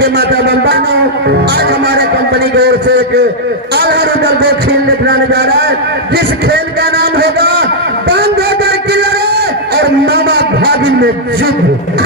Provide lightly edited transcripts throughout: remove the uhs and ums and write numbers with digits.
के माता बंबानो आज हमारे कंपनी की ओर से एक आधा रुदल को खेल दिखलाने जा रहा है, जिस खेल का नाम होगा बांधोदर की लड़ाई और मामा भागिन में युद्ध।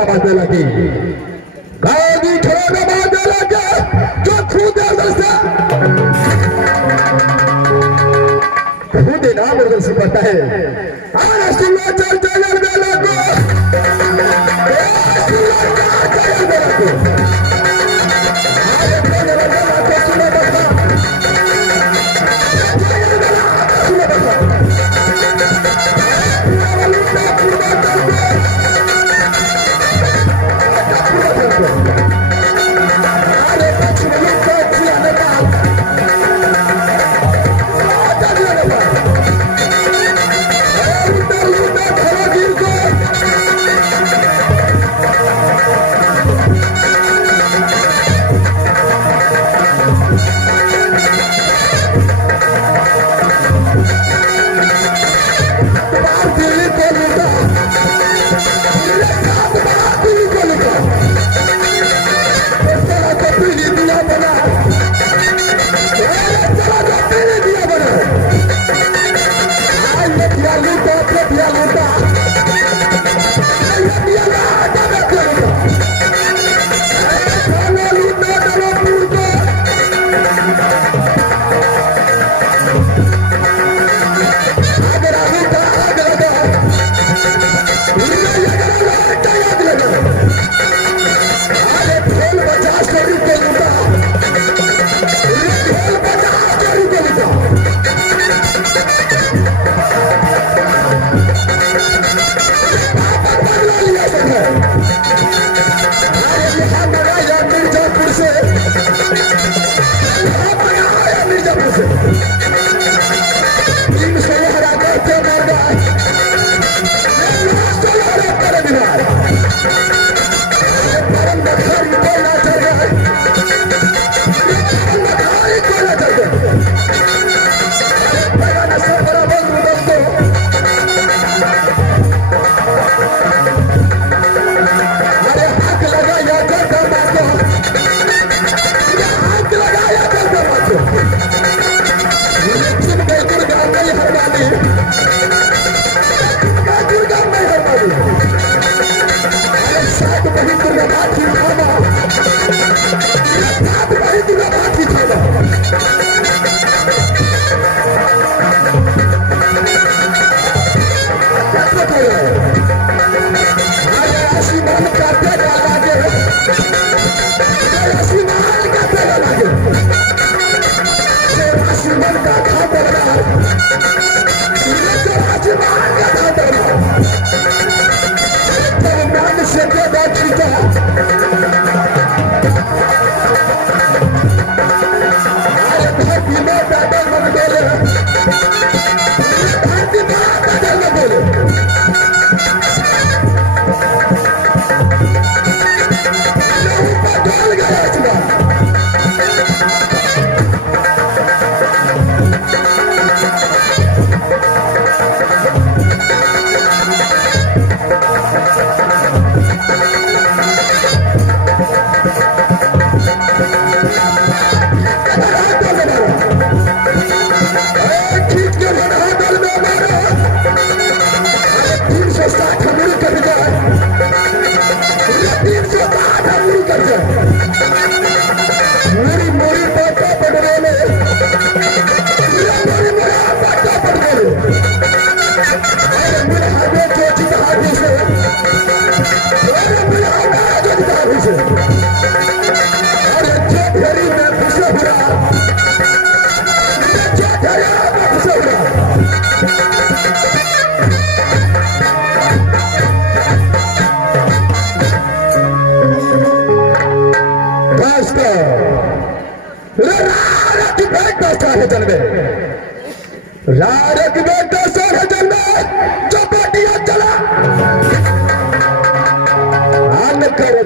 नमाज लगी गाड़ी खड़ा नमाज लगे जो खुद खुद नाम से पता है आना सुनो चल चल लगो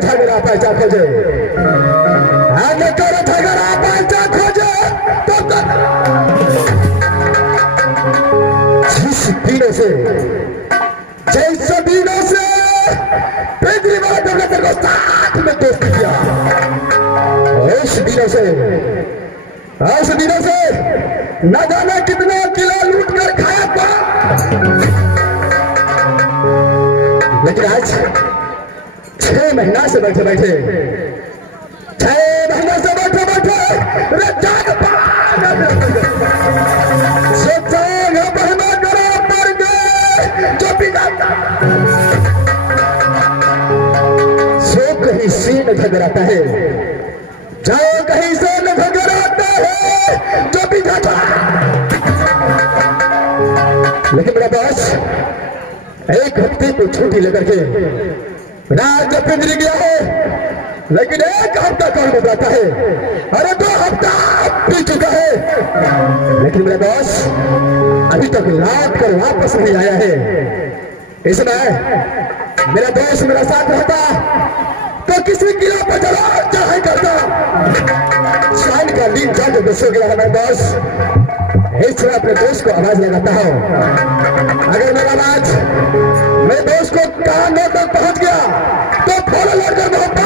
झगड़ा पैसा खोजे आगे करो झगड़ा पैसा खोजे तो जिस दिनों से जैसे दिनों से केजरीवाल डेवलपर को साथ में दोस्ती किया उस दिनों से न जाने कितना किलो लूट कर खाया था, लेकिन आज 6 महीना से बैठे बैठे 6 महीने से बैठे बैठे रजाक जो पिघलता सो कहीं से न घबराता है, जाओ कहीं से न घबराता है जो पिघलता। लेकिन मेरा बॉस एक हफ्ते को छुट्टी लेकर के राज जब पिंजरी गया है, लेकिन एक हफ्ता कौन बताता है? अरे 2 हफ्ता पी चुका है, लेकिन मेरा बॉस अभी तक रात कर वापस नहीं आया है। इसमें मेरा दोस्त मेरा साथ रहता तो किसी किला पर चढ़ाई करता। शान का लीन जाकर गुस्से गिरा है। मैं बॉस इस तरह अपने दोस्त को आवाज लगाता हूं, अगर मेरा आवाज मेरे दोस्त को कानों तक पहुंच गया तो फॉलो लड़कर मोहब्बत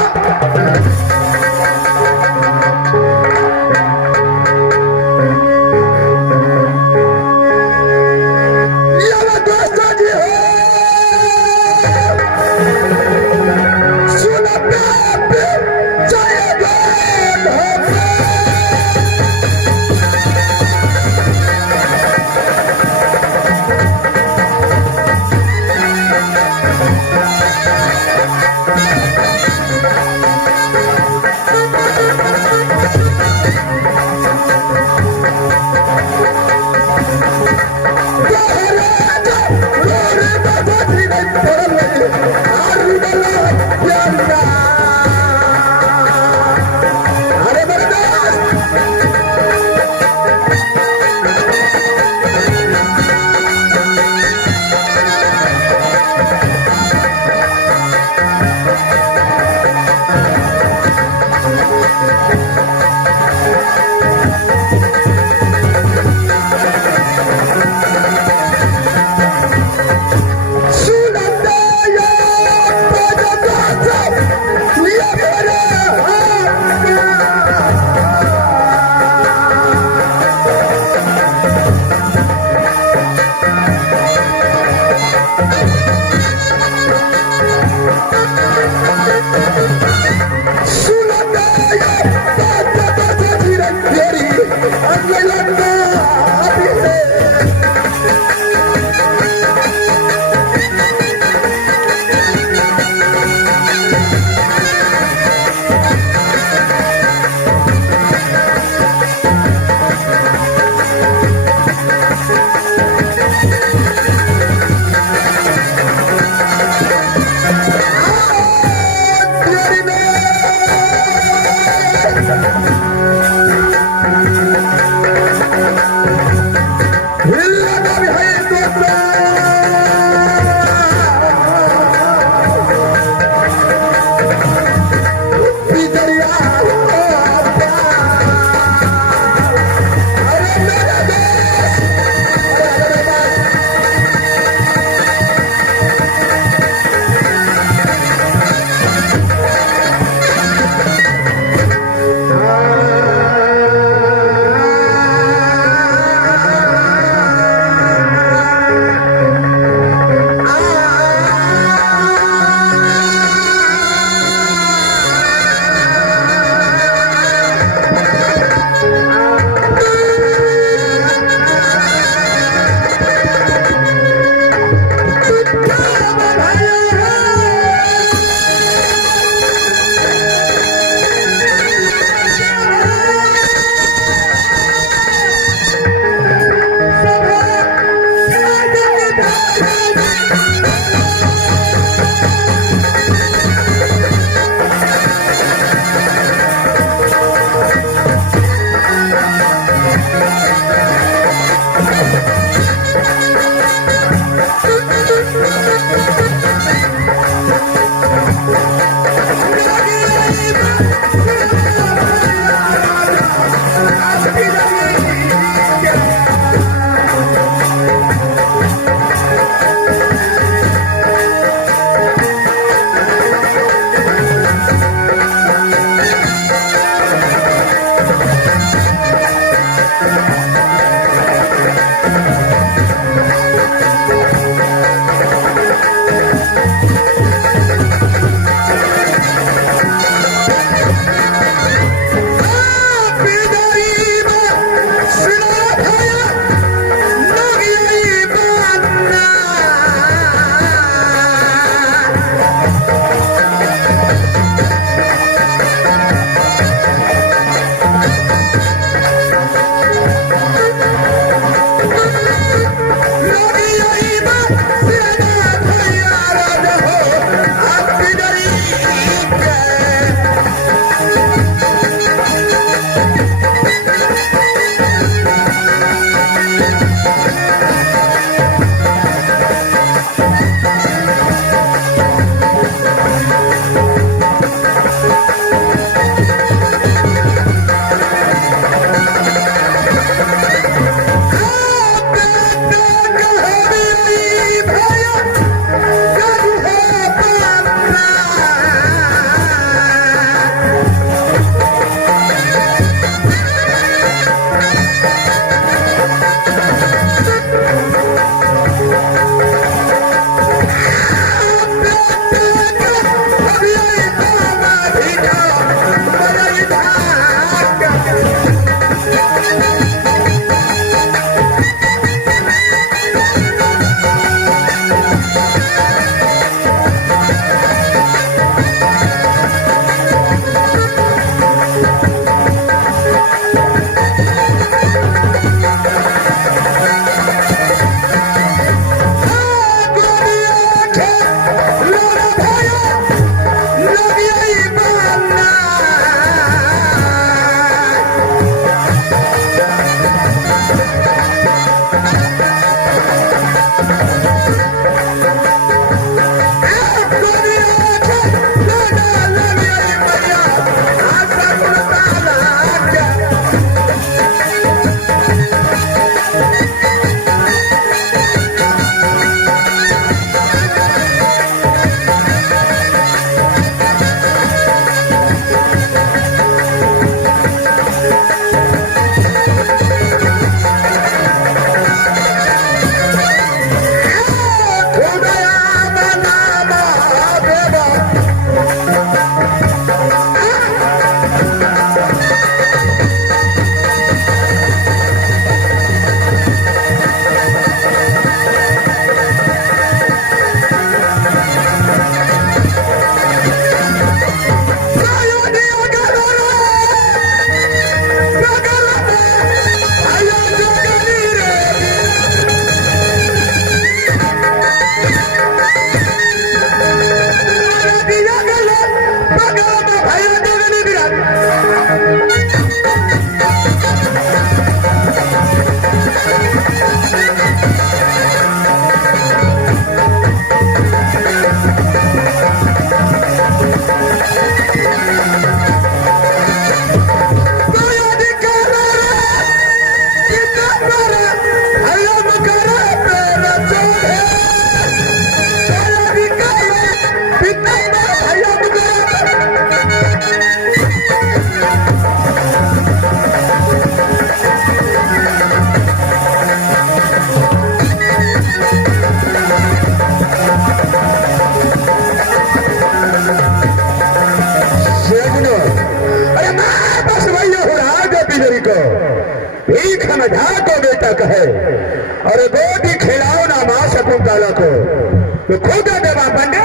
बंडे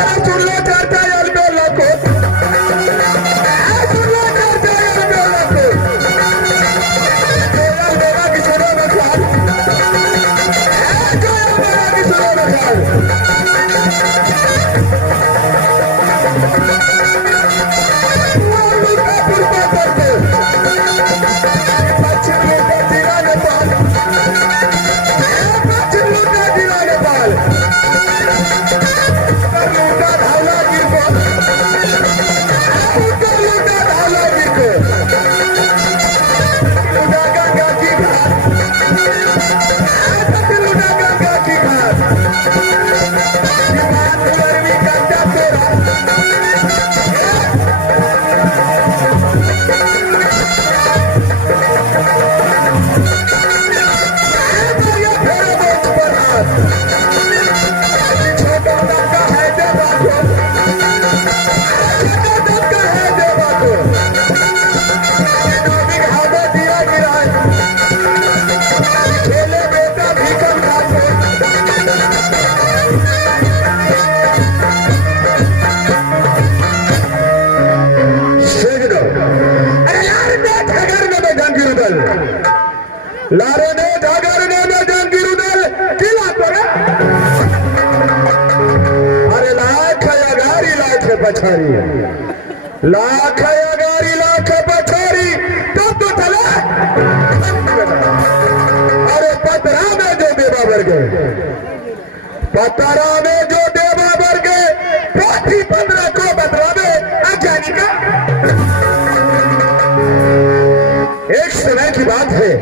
अरे सुन लो चर्चा यार बेला को सुन लो चर्चा यार बेला को यार बेला की सुनो ना ख्याल यार बेला की सुनो ना ख्याल लारे ढागर ने जंगीर उदल किला पर अरे लाख पछारी लाख पछारी तब तो चला अरे पतरा में जो देवा वर्ग पतरा में जो देवा वर्ग पाठी 15 को बदला में अजानी का एक समय की बात है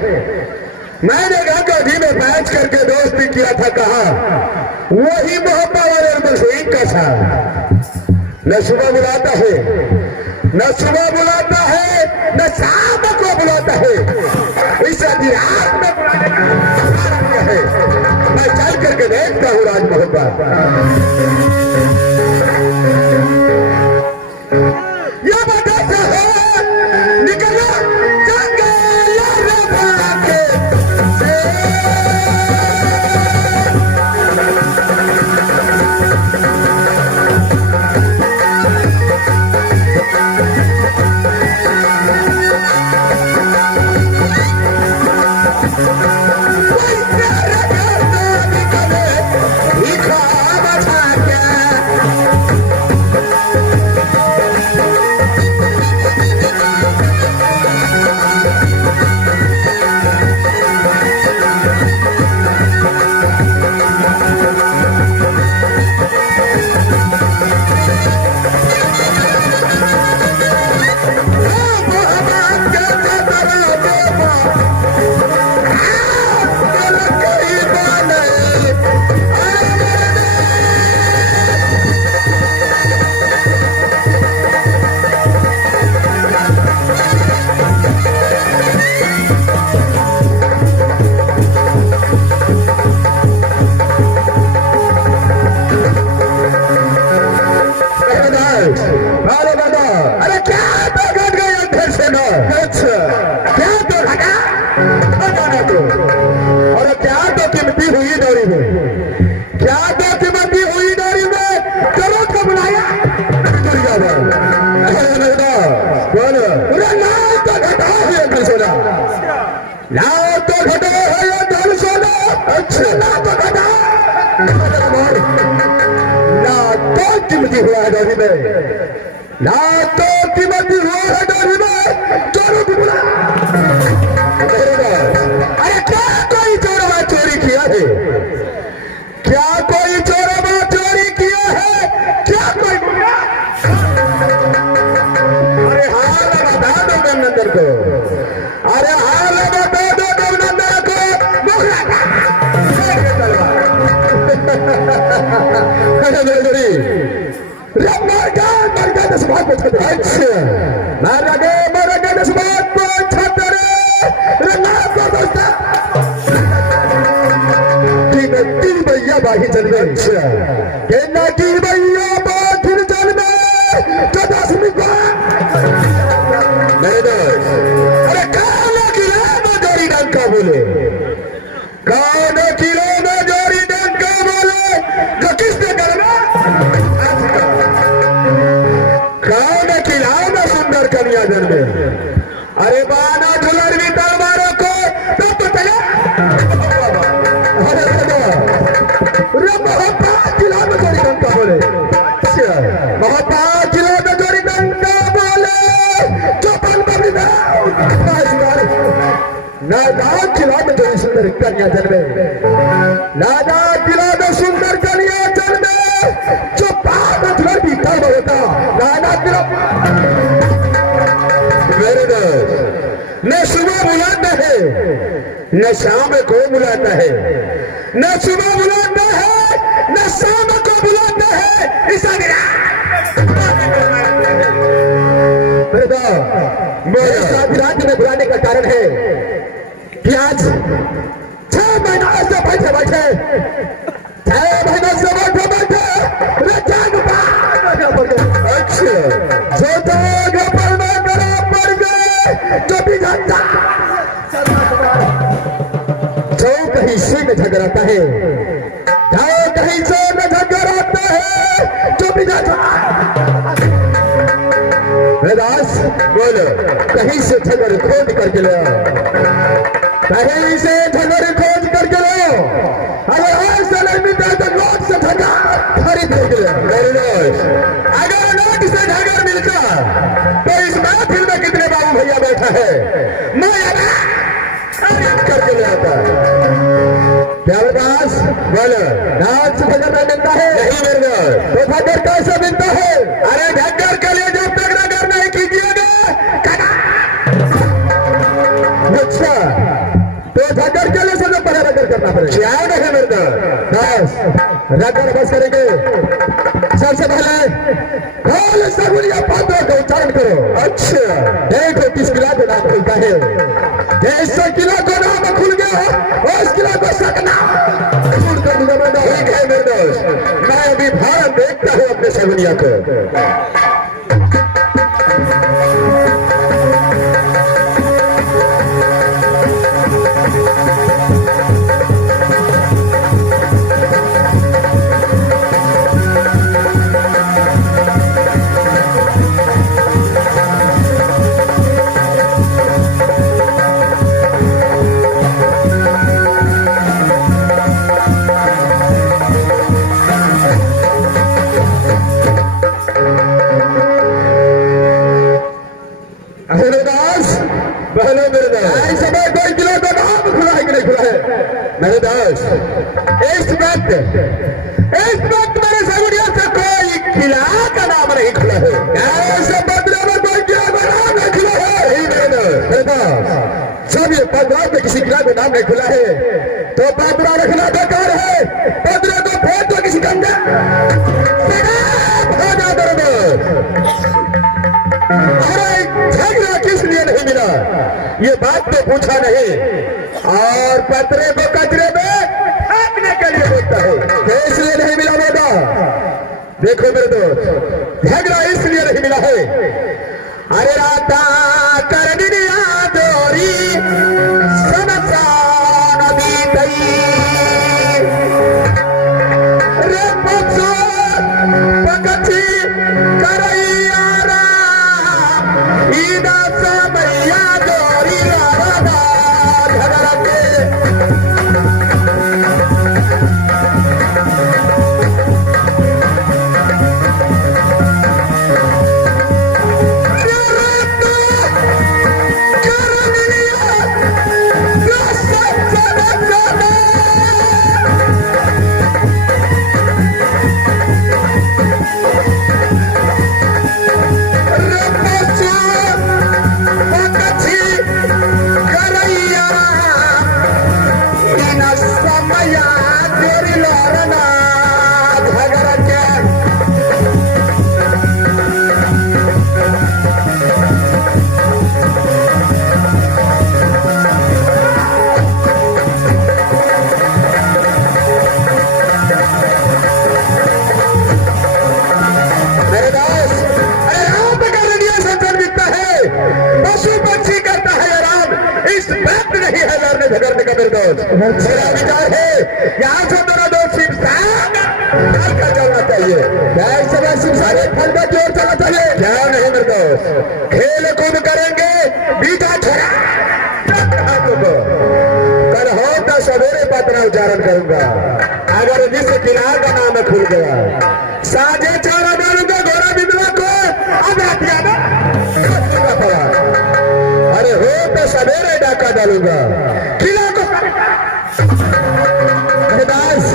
मैंने गंगाजी में बैठ करके दोस्ती किया था कहा वही मोहब्बत वाले मुस्लिम का साथ न सुबह बुलाता है न शाम को बुलाता है इस रात में बुलाने का है मैं चल करके देखता हूँ राज मोहब्बत यह बता है निकला कीमती हुआ है डोरी में ना तो कीमती हुआ है डोरी में चोरों को बुला अरे क्या कोई चोरवा चोरी किया है क्या कोई चोरवा चोरी किया है क्या कोई अरे हाल बता दो गंगनंदन को अरे हाल बता दो गंगनंदन को मुखला बाही चल में कहना की भैया बाखिर चल में तो 10 मिनट मेरे दोस्त अरे काला किलो में जोड़ी डंका बोले काला किलो में जोड़ी डंका बोले महापात जिला में जोड़ी डंका बोले, महापात जिला में जोड़ी डंका बोले, जो बन बबली नादान जिला में जोड़ी सुंदर कन्या जन्मे, नादान जिला में सुंदर कन्या जन्मे, जो पाद घर भी कर्म होता, नादान जिला मेरे दोस्त न सुबह बुलाता है न शाम को बुलाता है, न सुबह बुलाता है न शाम को बुलाता है, इस रात में बुलाने का कारण है कि आज 6 महीना से बैठे बैठे 6 महीना से बैठे बैठे अच्छा जो तो भी जानता जो कहीं से में झगड़ाता है, जाओ कहीं से में झगड़ाता है, जो भी जानता दास बोलो कहीं से झगड़ खोज करके लो, कहीं से झगड़ खोज करके लो, अगर ऐसा नहीं मिलता तो नोट से झगड़ खरीद करके लो। मेरे दोस्त अगर नोट से झगड़ मिलता तो इस महफिल में कितने बाबू भैया बैठा है, मैं करके ले आता क्या दास बोलो नाच से झगड़ मिलता है नहीं मेरे दोस्त, तो झगड़ कैसे मिलता है? अरे झगड़ के लिए जब तक नगर नहीं कीजिएगा अच्छा तो झगड़ के लिए सबसे पहले नगर करना पड़ेगा, क्या नहीं मेरे दोस्त नगर बस करेंगे। सबसे पहले खोल सगुनिया पात्रों का उच्चारण करो, अच्छा देखो किस किला को नाम खुलता है, जैसे किला को नाम खुल गया उस किला को सकना खुल कर दूंगा मैं। ठीक है मेरे दोस्त, मैं अभी भारत देखता हूँ अपने सगुनिया को। मेरे दोस्त इस वक्त मेरे सगुनिया से कोई किला का नाम नहीं खुला है, ऐसे बदले में कोई किला का नाम नहीं खुला है। मेरे दोस्त जब ये बदला में किसी किला का नाम नहीं खुला है तो बदला रखना बेकार है, बदले को फेंक दो किसी गंगा हो जा। अरे झगड़ा किस लिए नहीं मिला ये बात तो पूछा नहीं, और पत्रे को कचरे में फेंकने के लिए बोलता है, इसलिए नहीं मिला होगा। देखो मेरे दोस्त झगड़ा इसलिए नहीं मिला है, अरे राता कर दिया दोरी समसा नदी तई रे पछो पकची करैया राम ईदा समैया दोरी राधा झगड़ा के झगड़ने का मेरे दोस्त मेरा विचार है यहाँ से मेरा दोस्त शिवसागर चलना चाहिए, सारे फल का जोर चलना चाहिए। क्या नहीं मेरे दोस्त खेल कूद करेंगे बीटा छोड़ा कल हो तो सवेरे पतना उच्चारण करूंगा, अगर जिस से किनार का नाम खुल गया। साझे चारा डालूंगा घोड़ा बिंदुआ को अब अरे हो तो सवेरे डाका डालूंगा किला को। दास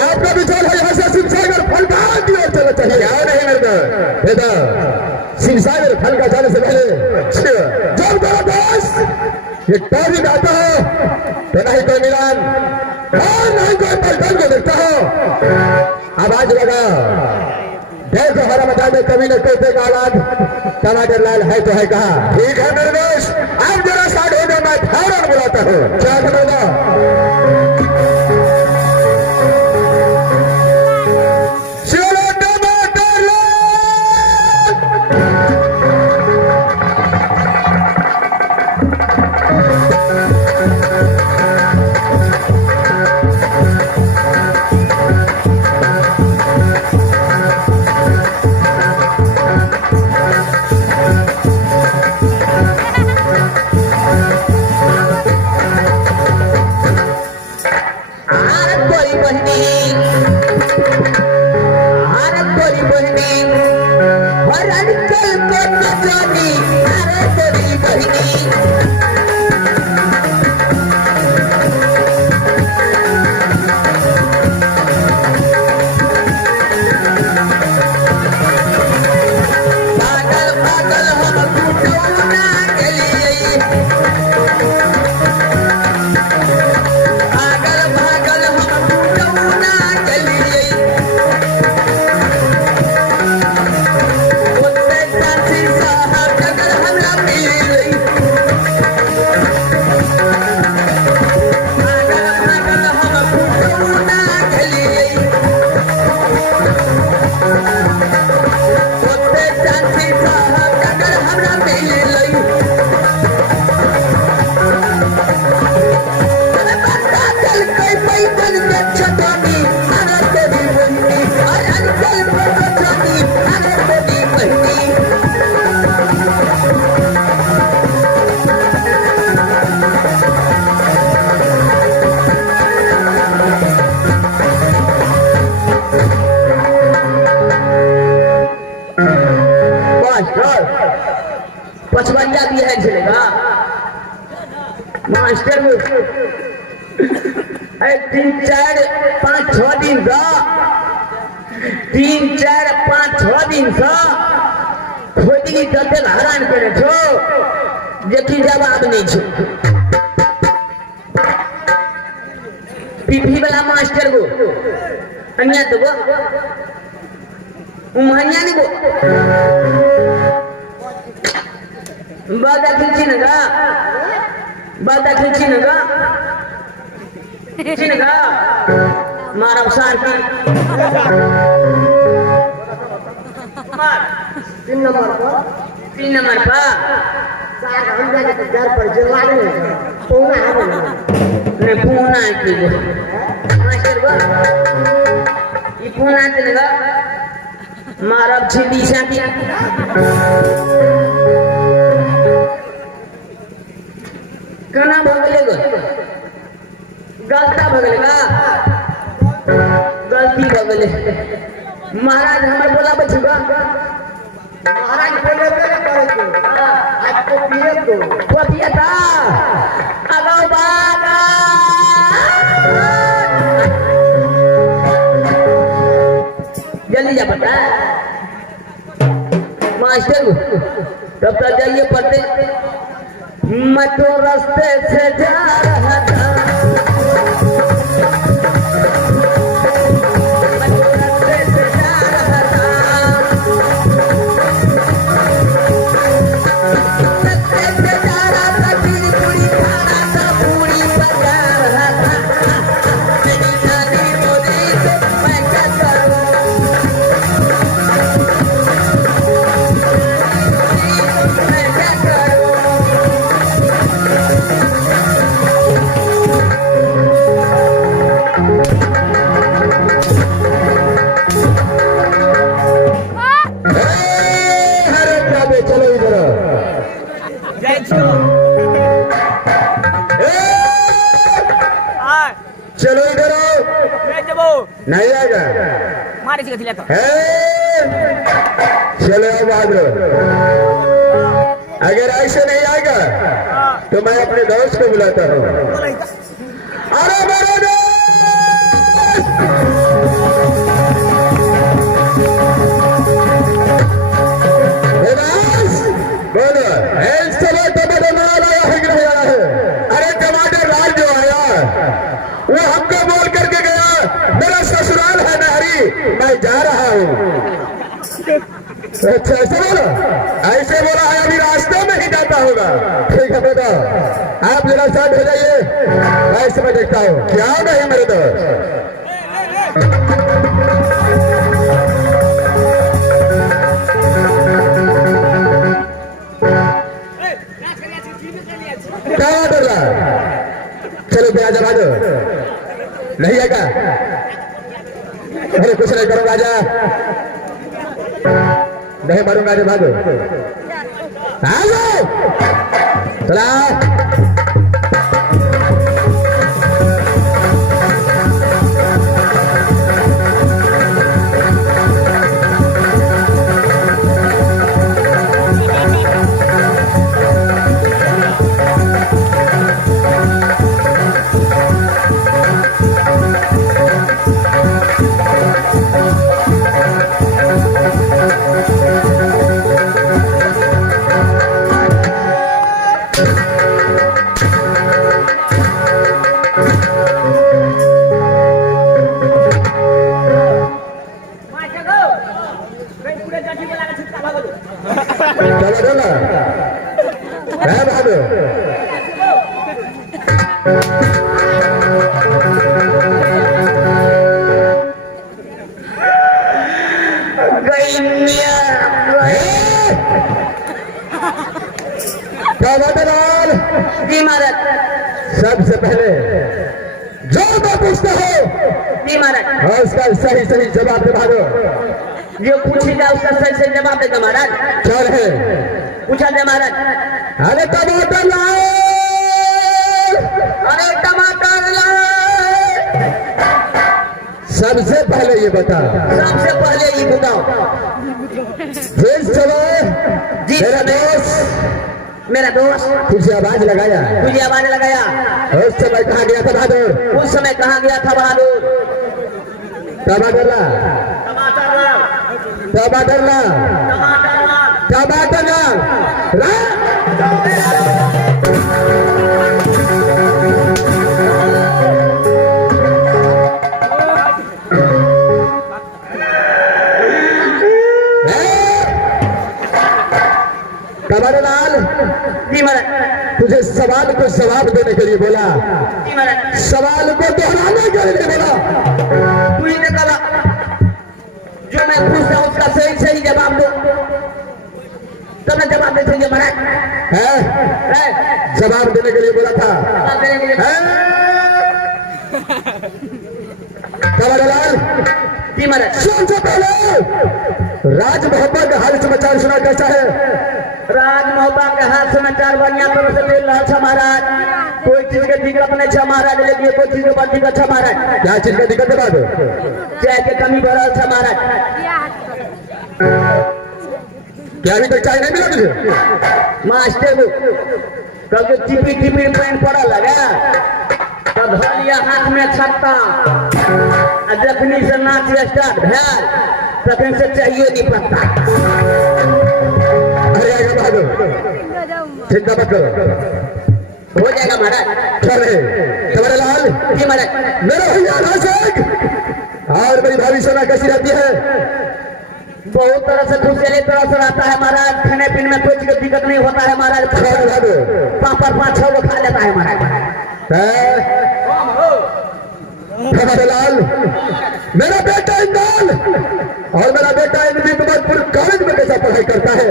आपका विचार है यहाँ से शिवसागर फल की ओर चलना चाहिए। क्या नहीं मेरे को शिवसागर फल का जाने से पहले जब दास ये टॉपिक आता हो तो नहीं कोई मिलान और नहीं कोई पलटन को देखता हो। आवाज लगा देखो हरा बता दे कभी न कहते का औलाद टमाटर लाल है तो है कहा। ठीक है निर्देश अब जरा साठ हो जाए मैं फौरन बुलाता हूँ। क्या करेगा पचवंजा भी है चलेगा मास्टर 3-4-5-6 दिन का 3-4-5-6 दिन का खोदी करते हैरान करे छो जेकी जवाब नहीं छो। पीपी वाला मास्टर को अन्य तो वो उमहनिया नहीं वो बादा खींची नगा मारा सार की मार 3 नंबर पर सार हम जाके तो घर पर जला नहीं पूना है ने पूना है की मास्टर बा ये पूना नगा मारा छिदी सा की कना भगले गलता भगले गलती भगले महाराज हमर बोला बचुगा महाराज बोले आज तो पिए तो वो पिया था अगो बागा जल्दी जा पता मास्टर तब तक जाइए पढ़ते मैं तो रास्ते से जा रहा था नहीं आएगा मारे जी दिला तो चलो बहादुर, अगर ऐसे नहीं आएगा तो मैं अपने दोस्त को बुलाता हूँ। अरे मेरे बोलो टमाटर माल आया है कि नहीं आया है? अरे टमाटर लाल जो आया वो हमको बोल करके गया मेरा ससुराल है नहरी, मैं जा रहा हूँ। अच्छा ऐसे बोला, ऐसे बोला है, अभी रास्ते में ही जाता होगा। ठीक है बेटा, आप जरा साथ हो जाइए, मैं इसमें देखता हूँ क्या नहीं मेरे दोस्त। चलो पे आजा भाजो, नहीं आएगा? अरे कुछ नहीं करूंगा, आजा, नहीं मारूंगा, जो भागो आजा चला। जी महाराज, सबसे पहले जो मैं पूछता हूँ जी महाराज, उसका सही सही जवाब दे भागो। जो पूछेगा उसका सही सही जवाब देगा महाराज। क्या है? पूछा जाए महाराज। अरे टमाटर लाओ, अरे टमाटर लाओ। सबसे पहले ये बता, सबसे पहले ये बताओ जिस समय जी मेरा दोस्त तुझे आवाज लगाया, तुझे आवाज लगाया, उस समय कहाँ गया था बहादुर? उस समय कहाँ गया था बहादुर? टमाटर ला, टमाटर ला, टमाटर ला, लाल जी महाराज, तुझे सवाल को जवाब देने के लिए बोला, जी महाराज, सवाल को दोहराने के लिए बोला। तू ही ने कहा जो मैं पूछता हूँ उसका सही सही जवाब दो, तब मैं जवाब दे देंगे महाराज। है जवाब देने के लिए बोला था। लाल जी महाराज, सबसे पहले राज मोहब्बत का हाल समाचार सुना कैसा है? राज मोहब्बत के हाल समाचार बढ़िया तरह से मिल रहा है महाराज। कोई चीज के दिक्कत नहीं है महाराज, लेकिन कोई चीज के दिक्कत है महाराज। क्या चीज का दिक्कत है? बात चाय के कमी बढ़ है महाराज। क्या अभी तक चाय नहीं मिला तुझे? मास्टर कल जो टिपी टिपी पेन पड़ा लगा तब धलिया हाथ में छत्ता, जखनी से नाच स्टार्ट भैल तखन से चाहिए नहीं पत्ता। अरे आएगा बहादुर, चिंता मत करो, हो जाएगा महाराज। चले तुम्हारे लाल जी महाराज, मेरा भैया नासिक और मेरी भाभी सोना कैसी रहती है? बहुत तरह से खुशहाली तरह से रहता है महाराज। खाने पीने में कोई चीज का दिक्कत नहीं होता है महाराज। पाँच छह खा लेता है महाराज। लाल मेरा बेटा इंदाल और मेरा बेटा इंद्रजीतपुर कॉलेज में कैसा पढ़ाई करता है?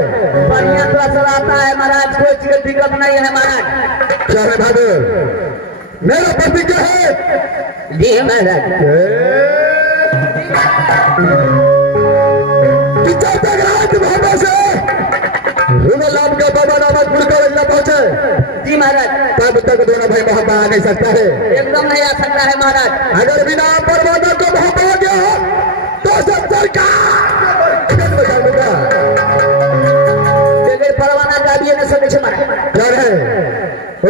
बढ़िया तरह से रहता है महाराज, कोई चीज की दिक्कत नहीं है महाराज। क्या है बहादुर? मेरा पति क्या है? जी महाराज, नाम का बाबा नामकपुर कॉलेज में पहुंचे जी महाराज, तब तक दोनों भाई मोहब्बत आ नहीं सकता है। एकदम नहीं आ सकता है महाराज। अगर बिना परवादा को मोहब्बत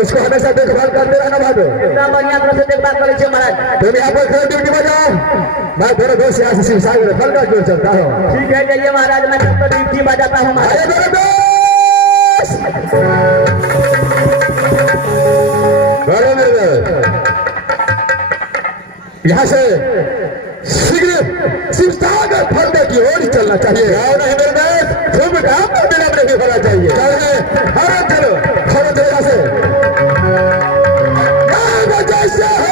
उसको हमेशा देखभाल करते रहना भादो। इतना बढ़िया तरह से देखभाल करे छे महाराज। तुम यहाँ पर खड़े ड्यूटी में जाओ, मैं थोड़ा दोस्त यहाँ से शिवसागर फल का जोर चलता हूँ। ठीक है जाइए महाराज, मैं तब तो ड्यूटी बजाता हूँ महाराज। अरे मेरे दोस्त, बड़े मेरे यहाँ से शीघ्र शिवसागर फल की ओर चलना चाहिए। नहीं मेरे दोस्त, तुम काम पर बिना नहीं होना चाहिए। चलो चलो चलो यहाँ से जैसे हो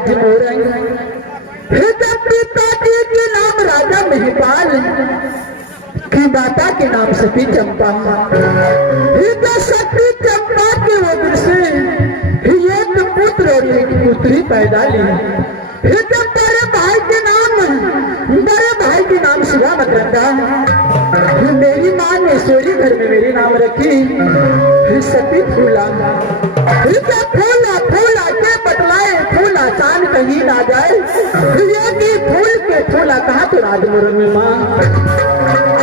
राज्य मोरंग। हृदय पिताजी के नाम राजा महिपाल, की माता के नाम सती चंपा। हृदय सती चंपा के उदर से एक पुत्र और एक पुत्री पैदा ली। हृदय बड़े भाई के नाम शिवा मकरंदा। मेरी माँ ने सोरी घर में मेरी नाम रखी सती फूला। हृदय फूला फूला के बतलाए, फूल आसान कहीं ना जाए। ये की फूल के फूला कहा तो राजमुरन में माँ।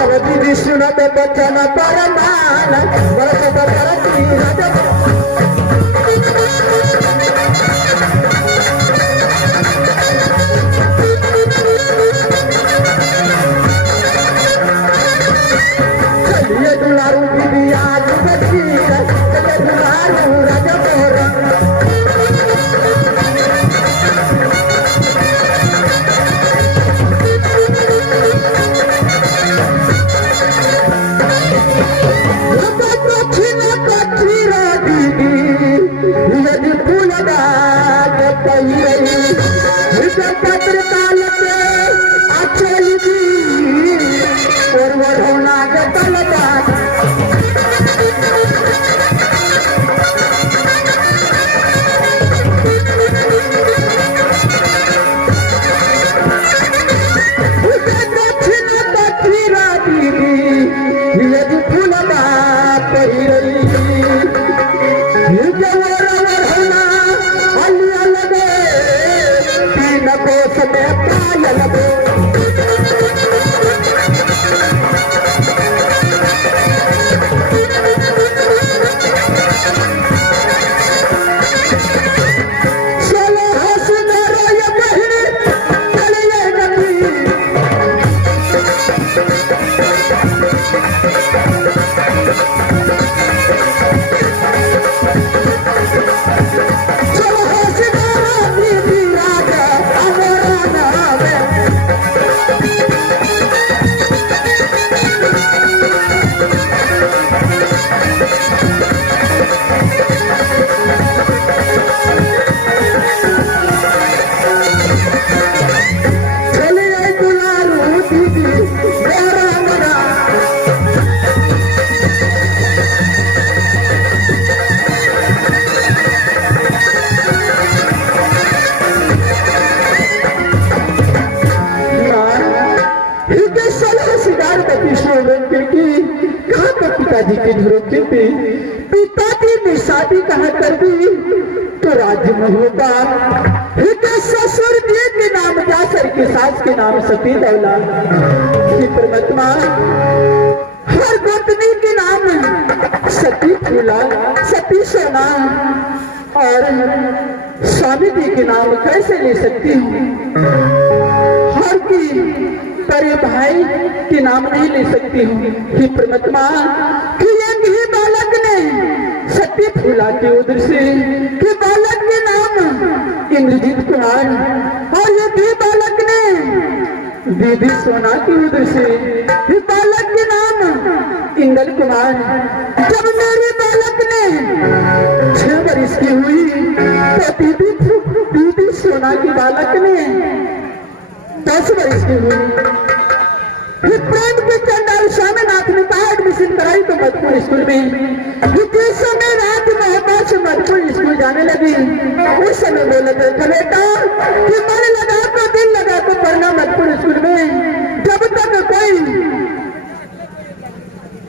अवधि विष्णु में बचन परमान वर्ष बरती राजा। पिताजी के झरोखे पे पिताजी ने शादी कहा कर दी तो राज्य में होगा। ससुर जी के नाम जासर के सास के नाम सती दौला। परमात्मा हर गोतनी के नाम सती फूला, सती सोना और स्वामी जी के नाम कैसे ले सकती हूँ। हर की पर भाई के नाम नहीं ले सकती हूँ कि परमात्मा कि ये बालक ने सत्य फूला के उधर से कि बालक के नाम इंद्रजीत कुमार और ये भी बालक ने दीदी सोना के उधर से कि बालक के नाम इंदल कुमार। जब मेरे बालक ने 6 वर्ष की हुई तो दीदी सोना के बालक ने 10 वर्ष की हुई। प्रेम के चंडाल स्वामीनाथ ने कहा एडमिशन कराई तो मधुपुर स्कूल में। जिस समय रात में से मधुपुर स्कूल जाने लगी उस समय बोला था बेटा कि मन लगा तो दिल लगा तो पढ़ना मधुपुर स्कूल में। जब तक कोई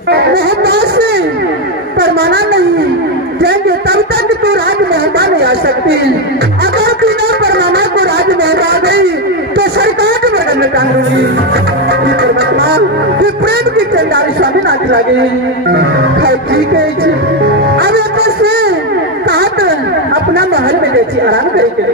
मोहब्बत से परमाना नहीं जाएंगे तब तक तो राज मोहब्बा नहीं आ सकती। अगर बिना परमाना को राज मोहब्बा आ गई तो सरकार के बगल में टांगूंगी। परमात्मा कि प्रेम की चंडारी स्वामीनाथ लगे ठीक है। अब एक से कहा तो अपना महल में देखिए आराम करेंगे।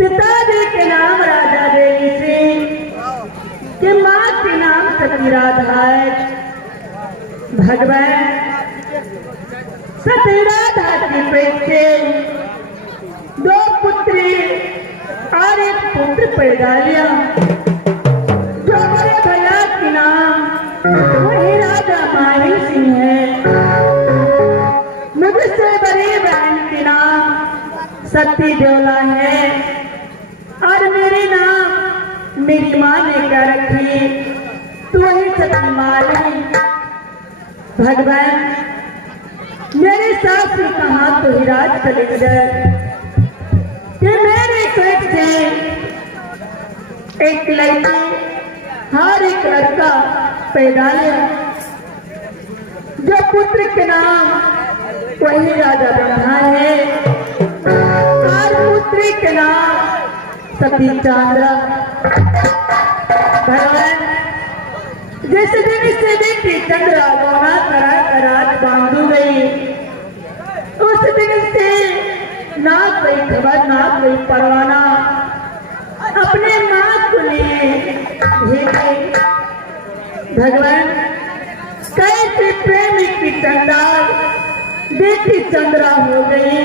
पिताजी के नाम राजा देवी सिंह, के माँ के नाम सती राधा है। भगवान सती राधा के पेट से 2 पुत्री और 1 पुत्र पैदा लिया। जो बड़े भैया के नाम वही राजा माही सिंह है। मुझसे बड़ी बहन के नाम सती देवला है और मेरे नाम मेरी माँ ने क्या रखी तो वही सती माली। भगवान मेरे सास ने कहा तो ही राज चले गए कि मेरे पेट से एक लड़की हर एक लड़का पैदा लिया। जो पुत्र के नाम वही राजा ब्रह्मा है और पुत्री के नाम सती चांद्रा। भगवान जिस दिन से बेटी चंद्रा गौना करा करात बांधू गई उस दिन से ना कोई खबर ना कोई परवाना अपने माँ को लिए भेजे। भगवान कैसे प्रेमी की चंदा बेटी चंद्रा हो गई।